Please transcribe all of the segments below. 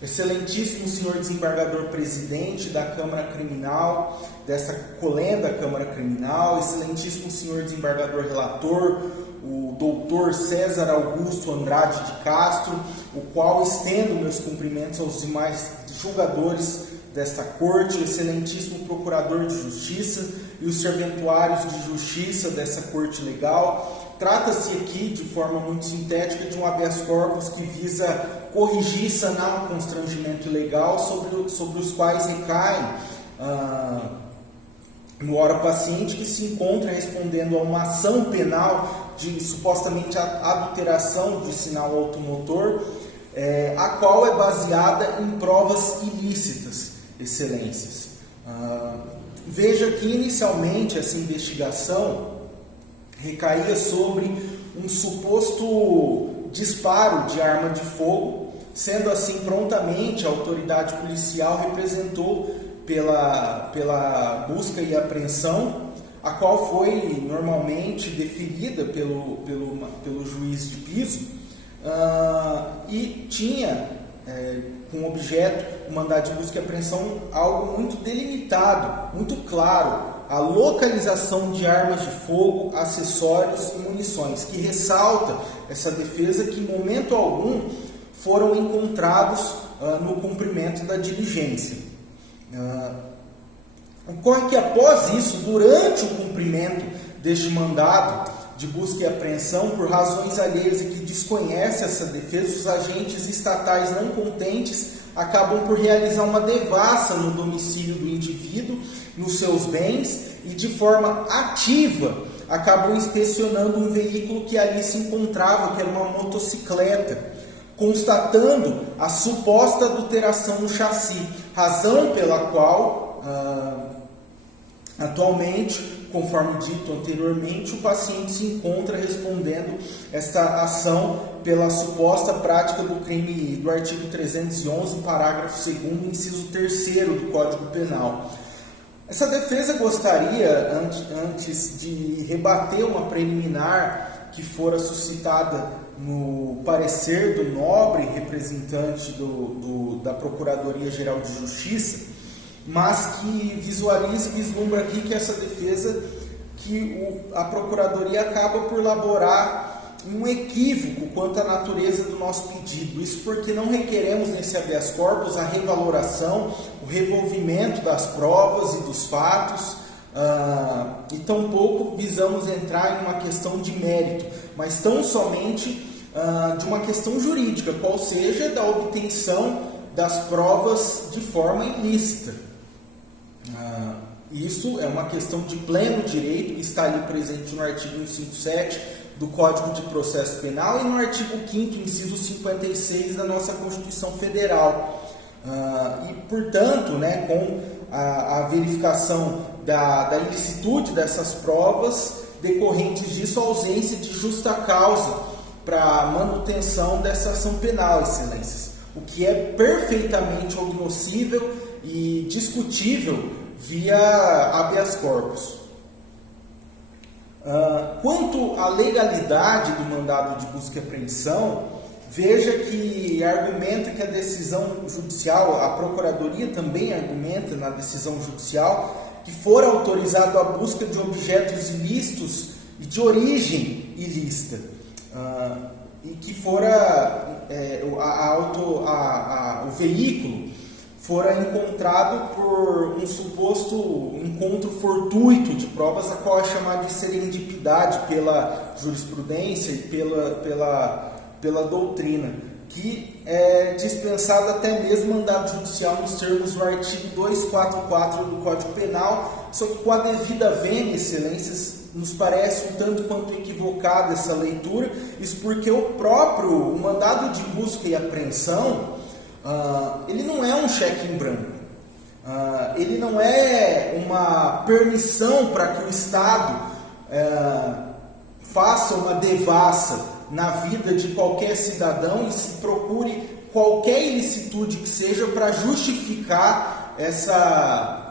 Excelentíssimo senhor desembargador presidente da Câmara Criminal, dessa colenda Câmara Criminal, excelentíssimo senhor desembargador relator, o doutor César Augusto Andrade de Castro, o qual estendo meus cumprimentos aos demais julgadores desta corte, o excelentíssimo procurador de justiça e os serventuários de justiça dessa corte legal. Trata-se aqui, de forma muito sintética, de um habeas corpus que visa corrigir, sanar um constrangimento ilegal sobre os quais recaem no ora paciente que se encontra respondendo a uma ação penal de supostamente adulteração de sinal automotor, a qual é baseada em provas ilícitas, excelências. Veja que inicialmente essa investigação recaía sobre um suposto disparo de arma de fogo, sendo assim prontamente a autoridade policial representou pela busca e apreensão, a qual foi normalmente deferida pelo juiz de piso, e tinha com objeto o mandado de busca e apreensão algo muito delimitado, muito claro, a localização de armas de fogo, acessórios e munições, que ressalta essa defesa que em momento algum foram encontrados no cumprimento da diligência. Ocorre que após isso, durante o cumprimento deste mandado de busca e apreensão, por razões alheias e que desconhece essa defesa, os agentes estatais não contentes acabam por realizar uma devassa no domicílio do indivíduo, nos seus bens, e de forma ativa acabam inspecionando um veículo que ali se encontrava, que era uma motocicleta, constatando a suposta adulteração no chassi, razão pela qual atualmente, conforme dito anteriormente, o paciente se encontra respondendo esta ação pela suposta prática do crime do artigo 311, parágrafo 2º, inciso 3º do Código Penal. Essa defesa gostaria, antes de rebater uma preliminar que fora suscitada no parecer do nobre representante da Procuradoria-Geral de Justiça, mas que visualiza e vislumbra aqui que essa defesa, que a Procuradoria acaba por elaborar um equívoco quanto à natureza do nosso pedido. Isso porque não requeremos nesse habeas corpus a revaloração, o revolvimento das provas e dos fatos, e tampouco visamos entrar em uma questão de mérito, mas tão somente de uma questão jurídica, qual seja da obtenção das provas de forma ilícita. Isso é uma questão de pleno direito que está ali presente no artigo 157 do Código de Processo Penal e no artigo 5º, inciso 56 da nossa Constituição Federal. E, portanto, com a verificação da ilicitude dessas provas, decorrentes disso, a ausência de justa causa para a manutenção dessa ação penal, excelências, o que é perfeitamente cognoscível e discutível via habeas corpus. Quanto à legalidade do mandado de busca e apreensão, veja que argumenta que a decisão judicial, a Procuradoria também argumenta na decisão judicial, que for autorizado a busca de objetos ilícitos e de origem ilícita, e que fora o veículo fora encontrado por um suposto encontro fortuito de provas, a qual é chamado de serendipidade pela jurisprudência e pela doutrina, que é dispensado até mesmo mandado judicial nos termos do artigo 244 do Código Penal, só que com a devida vênia, excelências, nos parece um tanto quanto equivocada essa leitura, isso porque o mandado de busca e apreensão, ele não é um cheque em branco, ele não é uma permissão para que o Estado faça uma devassa na vida de qualquer cidadão e se procure qualquer ilicitude que seja para justificar essa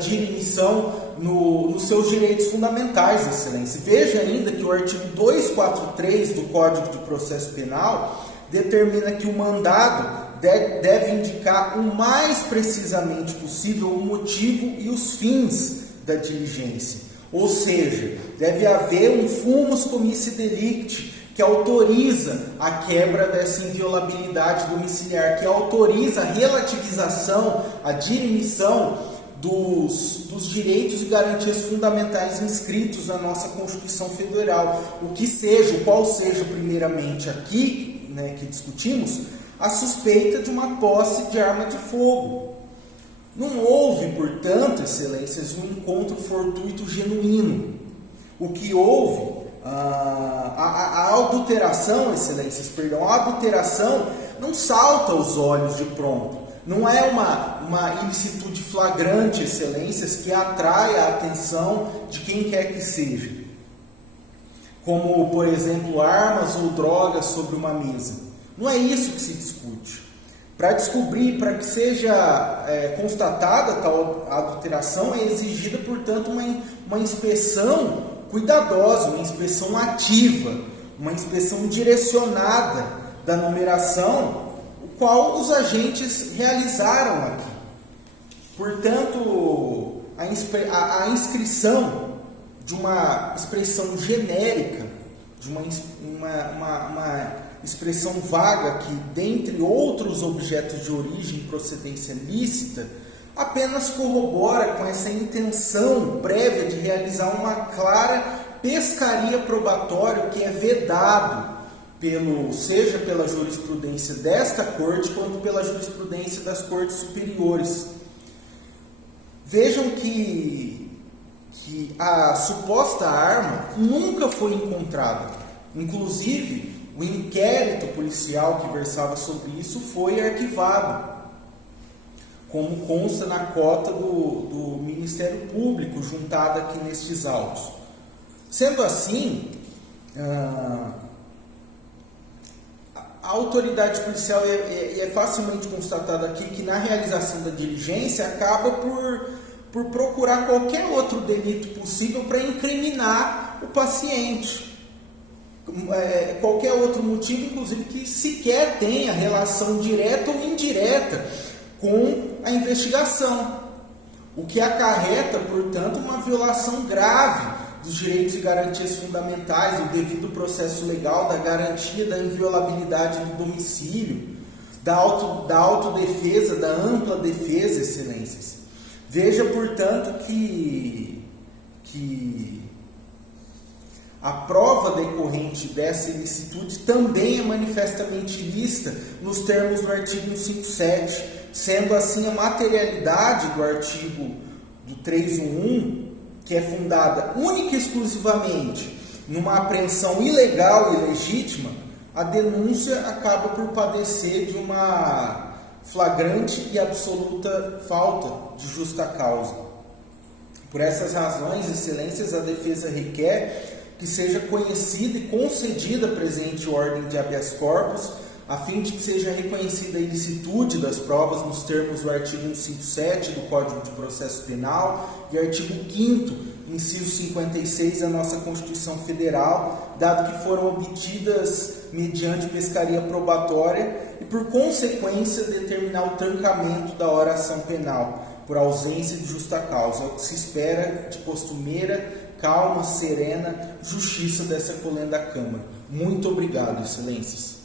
dirimição nos seus direitos fundamentais, excelência. Veja ainda que o artigo 243 do Código de Processo Penal determina que o mandado deve indicar o mais precisamente possível o motivo e os fins da diligência. Ou seja, deve haver um fumus comissi delicti que autoriza a quebra dessa inviolabilidade domiciliar, que autoriza a relativização, a dirimição dos direitos e garantias fundamentais inscritos na nossa Constituição Federal. Qual seja primeiramente aqui, né, que discutimos, a suspeita de uma posse de arma de fogo. Não houve, portanto, excelências, um encontro fortuito genuíno. O que houve, a adulteração, excelências, a adulteração não salta aos olhos de pronto. Não é uma ilicitude flagrante, excelências, que atrai a atenção de quem quer que seja. Como, por exemplo, armas ou drogas sobre uma mesa. Não é isso que se discute. Para que seja constatada tal adulteração, é exigida, portanto, uma inspeção cuidadosa, uma inspeção ativa, uma inspeção direcionada da numeração, o qual os agentes realizaram aqui. Portanto, a inscrição de uma expressão genérica, de uma expressão vaga que, dentre outros objetos de origem e procedência lícita, apenas corrobora com essa intenção prévia de realizar uma clara pescaria probatória que é vedado seja pela jurisprudência desta corte, quanto pela jurisprudência das cortes superiores. Vejam que a suposta arma nunca foi encontrada. Inclusive, o inquérito policial que versava sobre isso foi arquivado, como consta na cota do Ministério Público, juntada aqui nestes autos. Sendo assim, a autoridade policial é facilmente constatada aqui que na realização da diligência acaba por procurar qualquer outro delito possível para incriminar o paciente. Qualquer outro motivo, inclusive, que sequer tenha relação direta ou indireta com a investigação, o que acarreta, portanto, uma violação grave dos direitos e garantias fundamentais, do devido processo legal, da garantia da inviolabilidade do domicílio, da autodefesa, da ampla defesa, excelências. Veja, portanto, que a prova decorrente dessa ilicitude também é manifestamente ilícita nos termos do artigo 157, sendo assim a materialidade do artigo do 311, que é fundada única e exclusivamente numa apreensão ilegal e legítima, a denúncia acaba por padecer de uma flagrante e absoluta falta de justa causa. Por essas razões, excelências, a defesa requer que seja conhecida e concedida a presente ordem de habeas corpus, a fim de que seja reconhecida a ilicitude das provas nos termos do artigo 157 do Código de Processo Penal e artigo 5º, inciso 56 da nossa Constituição Federal, dado que foram obtidas mediante pescaria probatória e, por consequência, determinar o trancamento da oração penal por ausência de justa causa, é o que se espera de costumeira, calma, serena justiça dessa colenda Câmara. Muito obrigado, excelências.